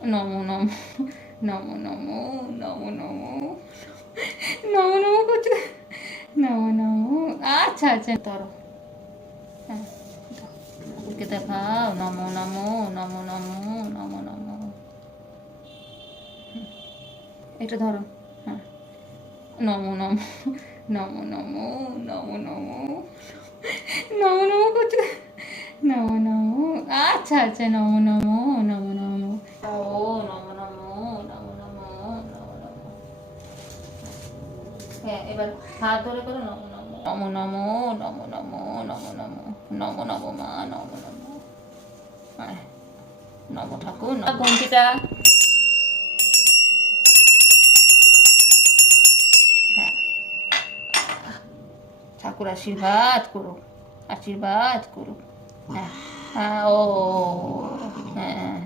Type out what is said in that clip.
নমো নমো নমো নমো নমো নমো নমো নমো করছে, নমো নমো। আচ্ছা আচ্ছা ধরো, হ্যাঁ ঠাকুরকে দেখাও, নমো নমো নমো নমো নমো নমো। এটা ধরো, হ্যাঁ নমো নমো নমো নমো নমো নমো নমো নমো করছে, নমো নমো। আচ্ছা আচ্ছা নমো নমো নমো নমো ও নমো নমো নমো নমো নমো নমো। হ্যাঁ এবার হাত ধরে করো নমো নমো নমো নমো নমো নমো নমো নমো নমো নমো মা নমো নমো। হ্যাঁ নমো ঠাকুর ঘন্টিটা, হ্যাঁ ঠাকুর আশীর্বাদ করুক, আশীর্বাদ করুক। হ্যাঁ হ্যাঁ ও হ্যাঁ